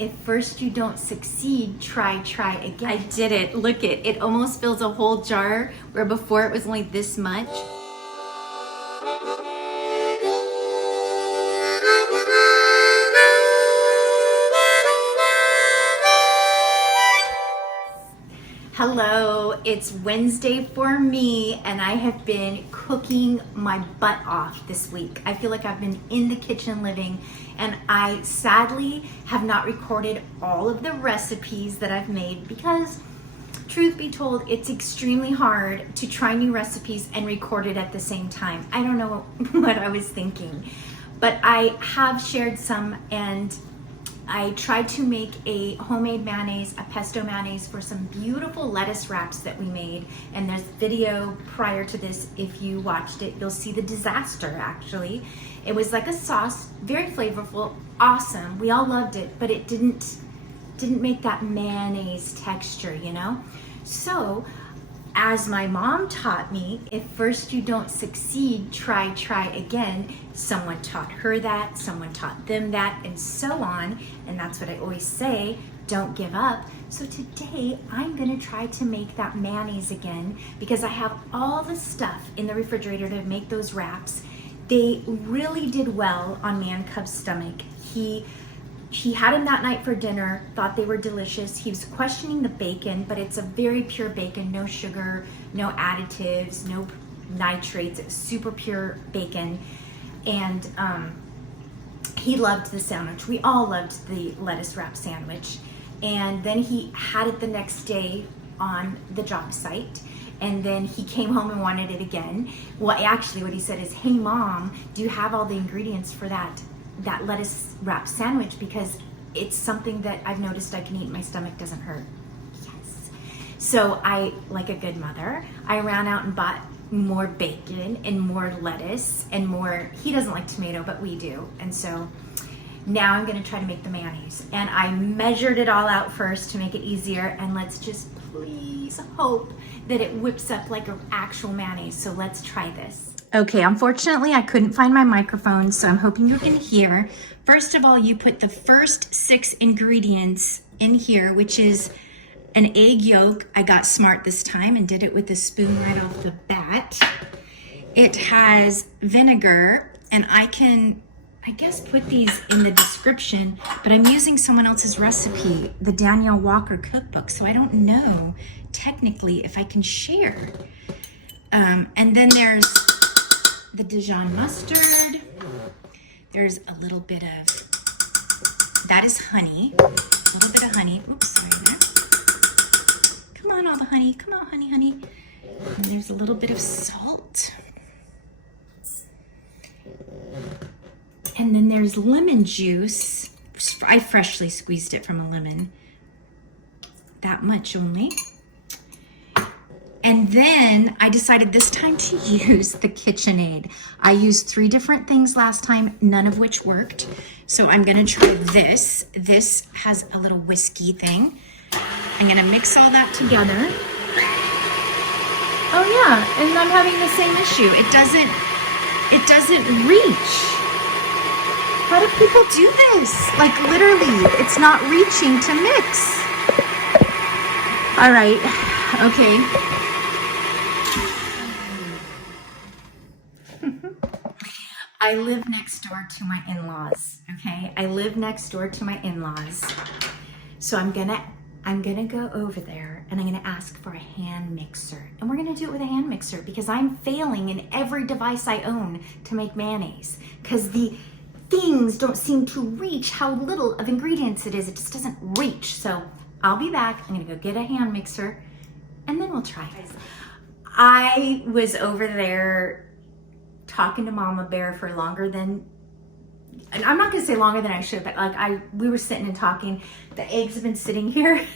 If first you don't succeed, try again. I did it. Look it almost fills a whole jar where before it was only this much. Hello, it's Wednesday for me and I have been cooking my butt off this week. I feel like I've been in the kitchen living, and I sadly have not recorded all of the recipes that I've made because, truth be told, it's extremely hard to try new recipes and record it at the same time. I don't know what I was thinking, but I have shared some, and I tried to make a homemade mayonnaise, a pesto mayonnaise, for some beautiful lettuce wraps that we made. And there's a video prior to this. If you watched it, you'll see the disaster, actually. It was like a sauce, very flavorful, awesome. We all loved it, but it didn't make that mayonnaise texture, you know? So, as my mom taught me, if first you don't succeed, try again. Someone taught her that, someone taught them that, and so on. And that's what I always say, don't give up. So today I'm gonna try to make that mayonnaise again because I have all the stuff in the refrigerator to make those wraps. They really did well on Man Cub's stomach. He had them that night for dinner, thought they were delicious. He was questioning the bacon, but it's a very pure bacon, no sugar, no additives, no nitrates. It's super pure bacon. And he loved the sandwich. We all loved the lettuce wrap sandwich. And then he had it the next day on the job site. And then he came home and wanted it again. Well, actually what he said is, hey Mom, do you have all the ingredients for that lettuce wrap sandwich, because it's something that I've noticed I can eat and my stomach doesn't hurt. Yes. So I, like a good mother, I ran out and bought more bacon and more lettuce and more, he doesn't like tomato, but we do. And so now I'm gonna try to make the mayonnaise. And I measured it all out first to make it easier, and let's just please hope that it whips up like an actual mayonnaise. So let's try this. Okay, unfortunately I couldn't find my microphone, so I'm hoping you can hear. First of all, you put the first 6 ingredients in here, which is an egg yolk. I got smart this time and did it with a spoon right off the bat. It has vinegar, and I guess put these in the description, but I'm using someone else's recipe, the Danielle Walkers cookbook, so I don't know technically if I can share. And then there's the Dijon mustard. There's a little bit of, that is honey, a little bit of honey. Oops, sorry there. Come on, all the honey. Come on, honey. And there's a little bit of salt. And then there's lemon juice. I freshly squeezed it from a lemon. That much only. And then I decided this time to use the KitchenAid. I used 3 different things last time, none of which worked. So I'm gonna try this. This has a little whiskey thing. I'm gonna mix all that together. Oh yeah, and I'm having the same issue. It doesn't reach. How do people do this? Like literally, it's not reaching to mix. All right, okay. I live next door to my in-laws, okay? I live next door to my in-laws. So I'm gonna go over there and I'm gonna ask for a hand mixer. And we're gonna do it with a hand mixer because I'm failing in every device I own to make mayonnaise, because the things don't seem to reach how little of ingredients it is. It just doesn't reach. So I'll be back. I'm gonna go get a hand mixer and then we'll try it. I was over there talking to Mama Bear for longer than, and I'm not gonna say longer than I should, but like we were sitting and talking. The eggs have been sitting here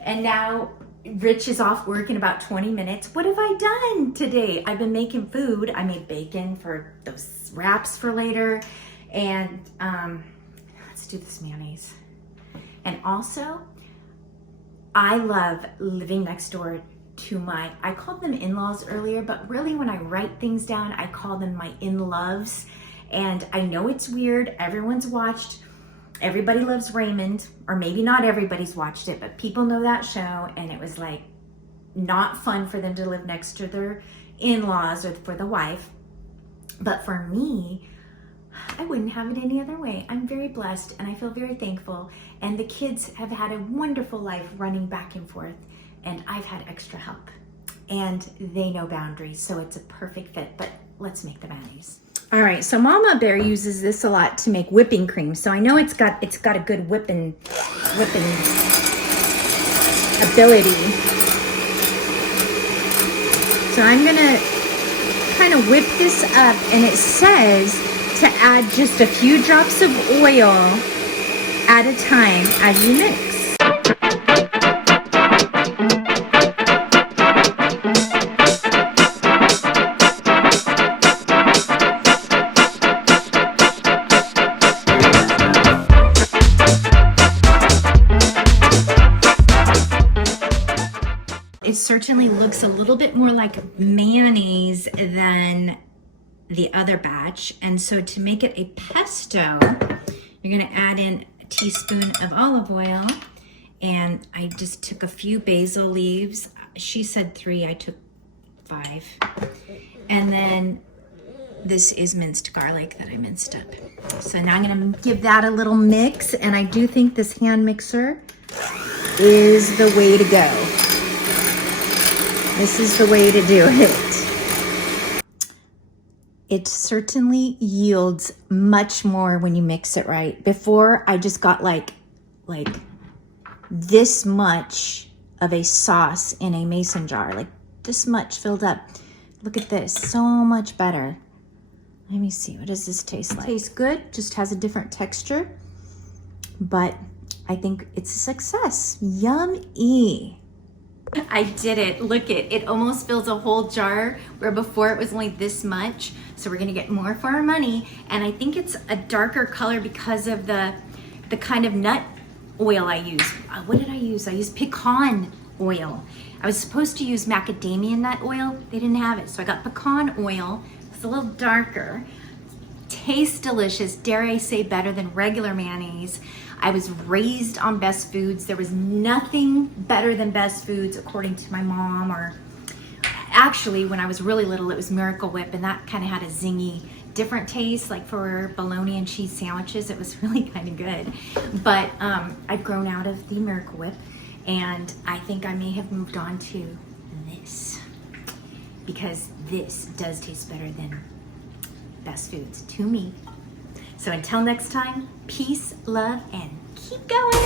and now Rich is off work in about 20 minutes. What have I done today? I've been making food. I made bacon for those wraps for later, and let's do this mayonnaise. And also, I love living next door to my, I called them in-laws earlier, but really when I write things down, I call them my in-loves. And I know it's weird, everyone's watched. Everybody Loves Raymond, or maybe not everybody's watched it, but people know that show, and it was like not fun for them to live next to their in-laws or for the wife. But for me, I wouldn't have it any other way. I'm very blessed and I feel very thankful. And the kids have had a wonderful life running back and forth, and I've had extra help. And they know boundaries, so it's a perfect fit. But let's make the mayonnaise. All right, so Mama Bear uses this a lot to make whipping cream. So I know it's got a good whipping ability. So I'm gonna kind of whip this up, and it says to add just a few drops of oil at a time as you mix. It certainly looks a little bit more like mayonnaise than the other batch. And so to make it a pesto, you're gonna add in a teaspoon of olive oil. And I just took a few basil leaves. She said 3, I took 5. And then this is minced garlic that I minced up. So now I'm gonna give that a little mix. And I do think this hand mixer is the way to go. This is the way to do it. It certainly yields much more when you mix it right. Before, I just got like this much of a sauce in a mason jar, like this much filled up. Look at this, so much better. Let me see, what does this taste like? Tastes good, just has a different texture, but I think it's a success. Yummy. I did it. Look it almost fills a whole jar where before it was only this much. So we're gonna get more for our money. And I think it's a darker color because of the kind of nut oil I use. What did I use? I used pecan oil. I was supposed to use macadamia nut oil. They didn't have it. So I got pecan oil. It's a little darker. Tastes delicious. Dare I say better than regular mayonnaise. I was raised on Best Foods. There was nothing better than Best Foods according to my mom, or actually when I was really little it was Miracle Whip, and that kind of had a zingy different taste, like for bologna and cheese sandwiches. It was really kind of good. But I've grown out of the Miracle Whip, and I think I may have moved on to this, because this does taste better than Best Foods to me. So until next time, peace, love, and keep going.